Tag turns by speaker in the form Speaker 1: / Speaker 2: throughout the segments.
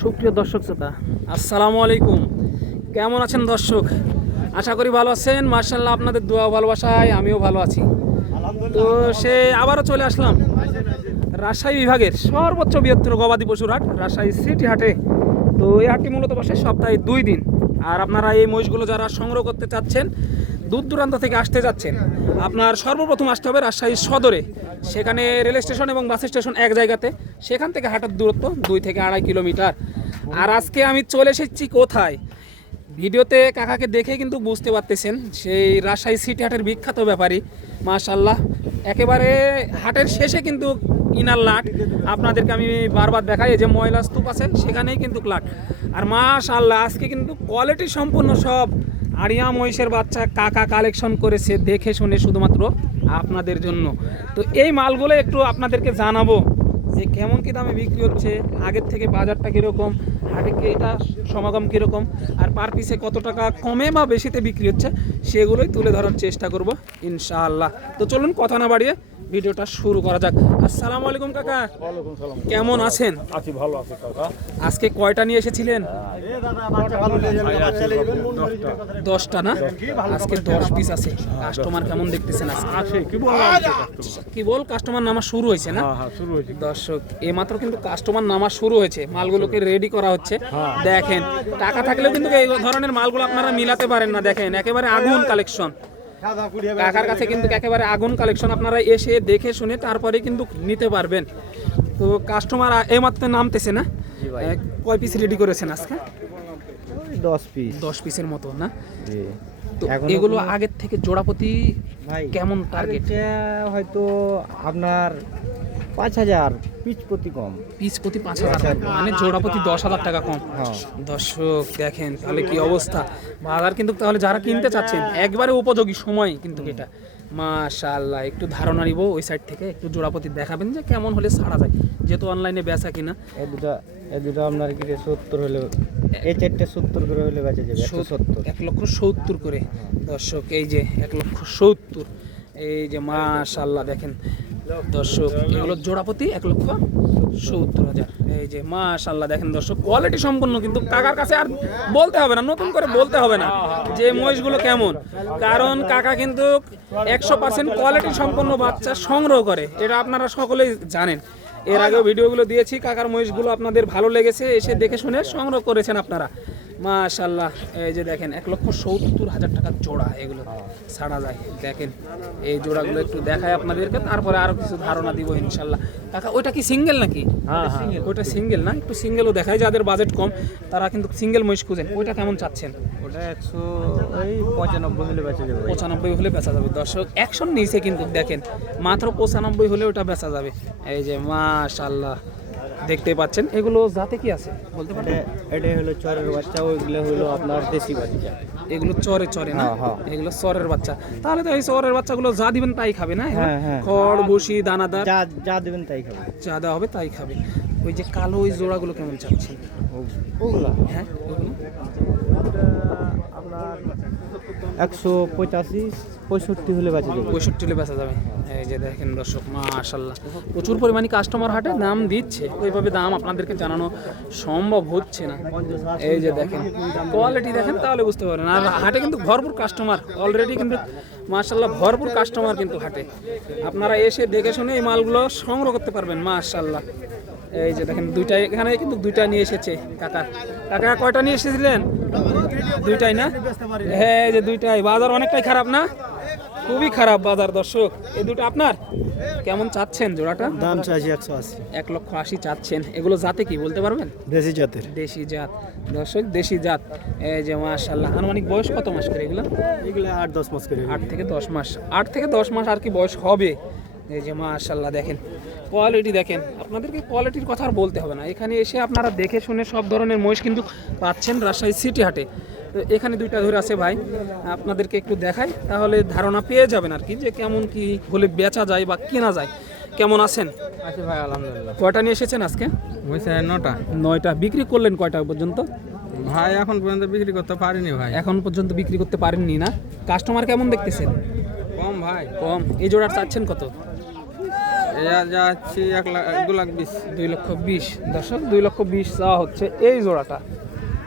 Speaker 1: সুপ্রিয় দর্শক শ্রোতা, আসসালামু আলাইকুম। কেমন আছেন দর্শক? আশা করি ভালো আছেন। মার্শাল্লাহ আপনাদের দোয়া ভালোবাসায় আমিও ভালো আছি। তো সে আবারও চলে আসলাম রাজশাহী বিভাগের সর্বোচ্চ বৃহত্তর গবাদি পশুর হাট, রাজশাহী সিটি হাটে। তো এই হাটটি মূলত বসে সপ্তাহে দুই দিন। আর আপনারা এই মহিষগুলো যারা সংগ্রহ করতে চাচ্ছেন, দূর দূরান্ত থেকে আসতে যাচ্ছেন, আপনার সর্বপ্রথম আসতে হবে রাজশাহী সদরে। সেখানে রেল স্টেশন এবং বাস স্টেশন এক জায়গাতে। সেখান থেকে হাঁটার দূরত্ব দুই থেকে আড়াই কিলোমিটার। আর আজকে আমি চলে এসেছি কোথায়? ভিডিওতে কাকাকে দেখে কিন্তু বুঝতে পারতেছেন, সেই রাজশাহী সিটি হাটের বিখ্যাত ব্যাপারী। মাশাল্লাহ একেবারে হাটের শেষে কিন্তু ইনার লাট। আপনাদেরকে আমি বারবার দেখাই যে ময়লা স্তূপ আছে, সেখানেই কিন্তু লাট। আর মাশাল্লাহ আজকে কিন্তু কোয়ালিটি সম্পূর্ণ সব আরিয়া মহিষের বাচ্চা কাকা কালেকশন করেছে, দেখে শুনে শুধুমাত্র আপনাদের জন্য। তো এই মালগুলো একটু আপনাদেরকে জানাব যে কেমন কি দামে বিক্রি হচ্ছে, আগের থেকে বাজারটা কীরকম হাটে এটা সমাগম কীরকম, আর পার পিসে কত টাকা কমে বা বেশিতে বিক্রি হচ্ছে, সেগুলোই তুলে ধরার চেষ্টা করব, ইনশাআল্লাহ। তো চলুন, কথা না বাড়িয়ে ভিডিওটা শুরু করা যাক। আসসালামু আলাইকুম কাকা। কেমন আছেন?
Speaker 2: আছি ভালো আছি কাকা।
Speaker 1: আজকে কয়টা নিয়ে এসেছিলেন? দশটা না? আজকে দশ পিস আছে। কাস্টমার কেমন দেখতেছেন আজকে?
Speaker 2: আছে কি
Speaker 1: বল? কাস্টমার নামা শুরু হয়েছে না?
Speaker 2: হ্যাঁ হ্যাঁ
Speaker 1: দর্শক এইমাত্র কিন্তু কাস্টমার নামা শুরু হয়েছে। মালগুলোকে রেডি করা হচ্ছে। দেখেন টাকা থাকলেও কিন্তু এই ধরনের মালগুলো আপনারা মিলাতে পারেন না দেখেন। একেবারে আগুন কালেকশন কাকার কাছে কিন্তু একেবারে আগুন কালেকশন আপনারা এসে দেখে শুনে তারপরে কিন্তু নিতে পারবেন। তো কাস্টমার এইমাত্র নামতেছে না? কয় পিস রেডি করেছেন আজকে?
Speaker 3: দশ পিস
Speaker 1: দশ পিসের মতো না? তো এগুলো আগের থেকে জোড়াপতি
Speaker 3: ভাই
Speaker 1: কেমন টার্গেট
Speaker 3: হয়তো আপনার পাঁচ হাজার পিচ প্রতি কম।
Speaker 1: পিস প্রতি পাঁচ হাজার মানে জোড়া প্রতি দশ হাজার টাকা কম।
Speaker 3: হ্যাঁ।
Speaker 1: দর্শক দেখেন তাহলে কি অবস্থা? বাজার কিন্তু তাহলে যারা কিনতে চাচ্ছেন একবারে উপযোগী সময় কিন্তু এটা। মাশাআল্লাহ একটু ধারণা নিব ওই সাইড থেকে একটু জোড়াপতি দেখাবেন যে কেমন হলে ছাড়া যায়। যেহেতু অনলাইনে বেচা কিনা।
Speaker 3: এ দুটা এ দুটো আপনার কি সত্তর হলে এই চারটে সত্তর করে হলে বেঁচে যাবে সত্তর
Speaker 1: এক লক্ষ সত্তর করে। দর্শক এই যে এক লক্ষ সত্তর এই যে মাশাআল্লাহ দেখেন। দর্শক এগুলো জোড়াপতি এক লক্ষ সত্তর হাজার। এই যে দেখেন দর্শক কোয়ালিটি সম্পন্ন কিন্তু কাকার কাছে আর বলতে হবে না নতুন করে বলতে হবে না যে মহিষগুলো কেমন। কারণ কাকা কিন্তু একশো পার্সেন্ট কোয়ালিটি সম্পন্ন বাচ্চা সংগ্রহ করে এটা আপনারা সকলেই জানেন। এর আগেও ভিডিওগুলো দিয়েছি কাকার মহিষগুলো আপনাদের ভালো লেগেছে এসে দেখে শুনে সংগ্রহ করেছেন আপনারা। মাশাল্লাহ এই যে দেখেন এক লক্ষ সত্তর হাজার টাকার জোড়া এগুলো ছাড়া যায়। দেখেন এই জোড়াগুলো একটু দেখায় আপনাদেরকে তারপরে আরও কিছু ধারণা দিব ইনশাল্লাহ কাকা ওইটা কি সিঙ্গেল নাকি?
Speaker 3: হ্যাঁ হ্যাঁ।
Speaker 1: ওইটা সিঙ্গেল না? একটু সিঙ্গেলও দেখায় যাদের বাজেট কম তারা কিন্তু সিঙ্গেল মহিষ খুঁজেন। ওইটা কেমন চাচ্ছেন?
Speaker 3: ওটা একশো ওই পঁচানব্বই হলে বেঁচে যাবে
Speaker 1: পঁচানব্বই হলে বেচা যাবে। দর্শক একশন নিচে কিন্তু দেখেন মাত্র পঁচানব্বই হলে ওটা বেচা যাবে। এই যে মাশাল্লাহ দেখতে পাচ্ছেন। এগুলো জাতে কি আছে? বলতে পারেন
Speaker 3: এটা হলো চরের বাচ্চা ওইগুলো হলো আপনার দেশি বাচ্চা।
Speaker 1: এগুলো চরে চরে না?
Speaker 3: হ্যাঁ, হ্যাঁ।
Speaker 1: এগুলো চরের বাচ্চা। তাহলে তো এই চরের বাচ্চাগুলো যা দিবেন তাই খাবে না?
Speaker 3: হ্যাঁ।
Speaker 1: খড় বসি দানাদার।
Speaker 3: যা যা দিবেন তাই খাবে।
Speaker 1: যা দেওয়া হবে তাই খাবে। ওই যে কালো ওই জোড়াগুলো কেমন চাচ্ছেন?
Speaker 3: ওগুলা।
Speaker 1: হ্যাঁ ওগুলো?
Speaker 3: আপনার একশো পঁচাশি, পঁয়ষট্টি হলে বেঁচে যাবে।
Speaker 1: পঁয়ষট্টি হলে বেচা যাবে। এই যে দেখেন দর্শক মাশাল্লাহ প্রচুর পরিমাণে কাস্টমার হাটে দাম দিচ্ছে। ওইভাবে দাম আপনাদেরকে জানানো সম্ভব হচ্ছে না। এই যে দেখেন কোয়ালিটি দেখেন তাহলে বুঝতে পারেন আর হাটে কিন্তু ভরপুর কাস্টমার অলরেডি কিন্তু মাশাল্লাহ ভরপুর কাস্টমার কিন্তু হাটে। আপনারা এসে দেখে শুনে এই মালগুলো সংগ্রহ করতে পারবেন মাশাল্লাহ এই যে দেখেন দুইটা এখানে কিন্তু দুইটা নিয়ে এসেছে কাকা। কাকা কয়টা নিয়ে এসেছিলেন? দুইটাই না? হ্যাঁ এই যে দুইটাই। বাজার অনেকটাই খারাপ না? খুবই খারাপ বাজার দর্শক। এই দুটো আপনার? কেমন চাচ্ছেন জোড়াটা?
Speaker 3: দাম চাইছি একশো আশি।
Speaker 1: এক লক্ষ আশি চাচ্ছেন। এগুলো জাতে কি বলতে পারবেন?
Speaker 3: দেশি জাতের।
Speaker 1: দেশি জাত। দর্শক দেশি জাত। এই যে মাশাল্লাহ আনুমানিক বয়স কত মাস করে এগুলো?
Speaker 3: এগুলো আট দশ মাস করে।
Speaker 1: আট থেকে দশ মাস। আট থেকে দশ মাস আর কি বয়স হবে। এই যে মাশাল্লাহ দেখেন। কোয়ালিটি দেখেন আপনাদেরকে কোয়ালিটির কথা আর বলতে হবে না। এখানে এসে আপনারা দেখে শুনে সব ধরনের মহিষ কিন্তু পাচ্ছেন রাজশাহী সিটি হাটে। তো এখানে দুইটা ধরে আছে ভাই আপনাদেরকে একটু দেখাই তাহলে ধারণা পেয়ে যাবেন আর কি যে কেমন কি হলে বেচা যায় বা কেনা যায়। কেমন আছেন?
Speaker 3: আছে ভাই আলহামদুলিল্লাহ।
Speaker 1: কয়টা নিয়ে এসেছেন আজকে?
Speaker 4: নটা
Speaker 1: নয়টা। বিক্রি করলেন কয়টা পর্যন্ত?
Speaker 4: ভাই এখন পর্যন্ত বিক্রি করতে পারিনি ভাই।
Speaker 1: এখন পর্যন্ত বিক্রি করতে পারেননি না? কাস্টমার কেমন দেখতেছেন?
Speaker 4: কম ভাই।
Speaker 1: কম। এই জোড়ার চাচ্ছেন কত?
Speaker 4: এয়া যাচ্ছি এক লাখ, দু লাখ বিশ,
Speaker 1: দুই লক্ষ বিশ। দর্শক, দুই লক্ষ বিশ চাওয়া হচ্ছে এই জোড়াটা।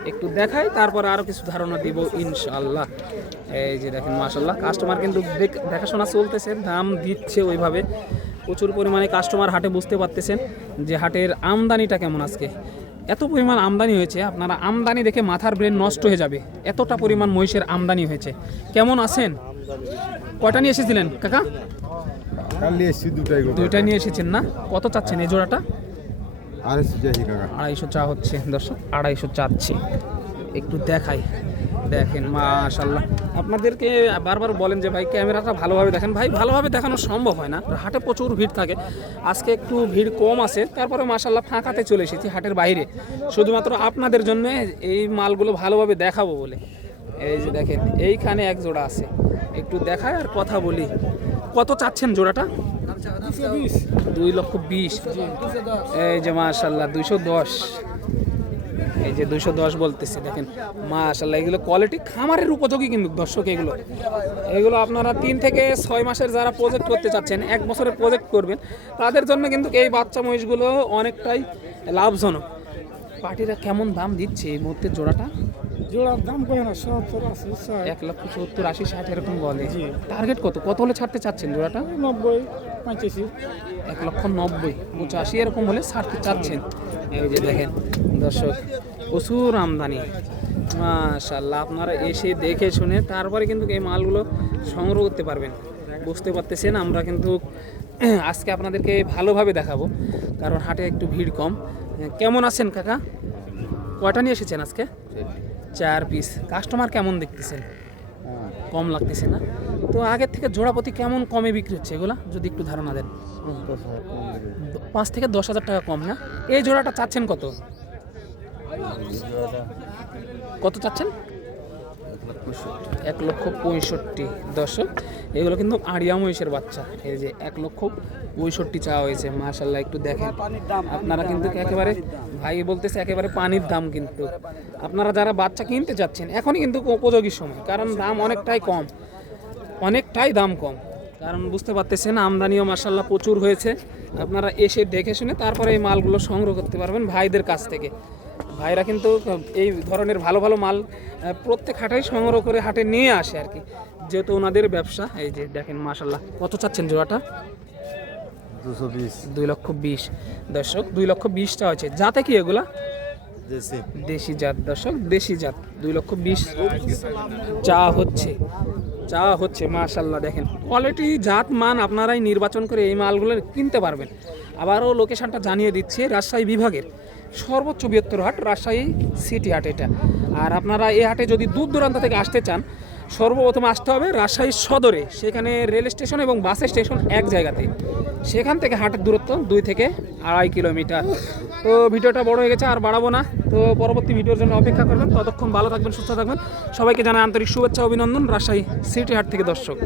Speaker 1: একটু দেখাই, তারপরে আরও কিছু ধারণা দিব ইনশাল্লাহ এই যে দেখেন মাসাল্লাহ কাস্টমার কিন্তু দেখ- দেখাশোনা চলতেছে, দাম দিচ্ছে ওইভাবে। প্রচুর পরিমাণে কাস্টমার হাটে বুঝতে পারতেছেন যে হাটের আমদানিটা কেমন আজকে। এত পরিমাণ আমদানি হয়েছে, আপনারা আমদানি দেখে মাথার ব্রেন নষ্ট হয়ে যাবে। এতটা পরিমাণ মহিষের আমদানি হয়েছে। কেমন আছেন? কয়টা নিয়ে এসেছিলেন, কাকা? দুইটা নিয়ে এসেছেন না? কত চাচ্ছেন এই জোড়াটা? আড়াইশো চা হচ্ছে দর্শক আড়াইশো চাচ্ছি। একটু দেখাই দেখেন মাশাল্লাহ আপনাদেরকে বারবার বলেন যে ভাই ক্যামেরাটা ভালোভাবে দেখেন। ভাই ভালোভাবে দেখানো সম্ভব হয় না। হাটে প্রচুর ভিড় থাকে। আজকে একটু ভিড় কম আছে। তারপরে মাশাল্লাহ ফাঁকাতে চলে এসেছি হাটের বাইরে। শুধুমাত্র আপনাদের জন্য এই মালগুলো ভালোভাবে দেখাবো বলে। এই যে দেখেন এইখানে এক জোড়া আছে। একটু দেখায় আর কথা বলি। কত চাচ্ছেন জোড়াটা? দুই লক্ষ বিশ। এই যে মাশাল্লাহ দুইশো দশ। এই যে দুইশো দশ বলতেছে দেখেন। মাশাল্লাহ এগুলো কোয়ালিটি খামারের উপযোগী কিন্তু দর্শক এগুলো। এগুলো আপনারা তিন থেকে ছয় মাসের যারা প্রজেক্ট করতে চাচ্ছেন এক বছরের প্রজেক্ট করবেন তাদের জন্য কিন্তু এই বাচ্চা মহিষগুলো অনেকটাই লাভজনক। পার্টিরা কেমন দাম দিচ্ছে এই মুহূর্তে জোড়াটা?
Speaker 2: জোড়ার দাম করে না সত্তর আশি
Speaker 1: এক লক্ষ সত্তর আশি ষাট এরকম বলে। টার্গেট কত? কত হলে ছাড়তে চাচ্ছেন জোড়াটা?
Speaker 2: নব্বই পঁচাশি
Speaker 1: এক লক্ষ নব্বই পঁচাশি এরকম হলে ছাড়তে চাচ্ছেন। এই যে দেখেন দর্শক প্রচুর আমদানি। মাশাল্লাহ আপনারা এসে দেখে শুনে তারপরে কিন্তু এই মালগুলো সংগ্রহ করতে পারবেন। বুঝতে পারতেছেন আমরা কিন্তু আজকে আপনাদেরকে ভালোভাবে দেখাবো। কারণ হাটে একটু ভিড় কম। কেমন আছেন কাকা? কয়টা নিয়ে এসেছেন আজকে? চার পিস কাস্টমার কেমন দেখতেছেন? কম লাগতেছে না? তো আগের থেকে জোড়াপতি কেমন কমে বিক্রি হচ্ছে এগুলা? যদি একটু ধারণা দেন। পাঁচ থেকে দশ হাজার টাকা কম, না? এই জোড়াটা চাচ্ছেন কত? কত চাচ্ছেন? এক লক্ষ পঁয়ষট্টি দর্শক এগুলো কিন্তু আড়িয়া মহিষের বাচ্চা। এই যে এক লক্ষ পঁয়ষট্টি চাওয়া হয়েছে মাশাল্লাহ একটু দেখেন। আপনারা কিন্তু একেবারে, ভাই বলতেছে একেবারে পানির দাম কিন্তু। আপনারা যারা বাচ্চা কিনতে যাচ্ছেন, এখনই কিন্তু উপযোগী সময়, কারণ দাম অনেকটাই কম। অনেকটাই দাম কম। কারণ বুঝতে পারতেছেন, আমদানিও মাসাল্লাহ প্রচুর হয়েছে। আপনারা এসে দেখে শুনে তারপরে এই মালগুলো সংগ্রহ করতে পারবেন ভাইদের কাছ থেকে। ভাইরা কিন্তু এই ধরনের ভালো ভালো মাল প্রত্যেক হাটেই সংগ্রহ করে হাটে নিয়ে আসে আর কি। যেহেতু ওনাদের ব্যবসা এই যে দেখেন মাসাল্লাহ কত চাচ্ছেন জোড়াটা?
Speaker 5: দুশো বিশ।
Speaker 1: দুই লক্ষ বিশ। দর্শক দুই লক্ষ বিশটা হয়েছে। যাতে কি এগুলা?
Speaker 5: দেশি।
Speaker 1: দেশি জাত দর্শক দেশি জাত। দুই লক্ষ বিশ। চা হচ্ছে চা হচ্ছে মাশাল্লাহ দেখেন। কোয়ালিটি জাত মান আপনারাই নির্বাচন করে এই মালগুলো কিনতে পারবেন। আবারও লোকেশনটা জানিয়ে দিচ্ছে রাজশাহী বিভাগের। সর্বোচ্চ বৃহত্তর হাট রাজশাহী সিটি হাট এটা। আর আপনারা এই হাটে যদি দূর দূরান্ত থেকে আসতে চান, সর্বপ্রথম আসতে হবে রাজশাহী সদরে, সেখানে রেল স্টেশন এবং বাস স্টেশন এক জায়গাতে। সেখান থেকে হাটের দূরত্ব দুই থেকে আড়াই কিলোমিটার। তো ভিডিওটা বড় হয়ে গেছে, আর বাড়াবো না। তো পরবর্তী ভিডিওর জন্য অপেক্ষা করবেন। ততক্ষণ ভালো থাকবেন, সুস্থ থাকবেন। সবাইকে জানাই আন্তরিক শুভেচ্ছা, অভিনন্দন রাজশাহী সিটি হাট থেকে দর্শক।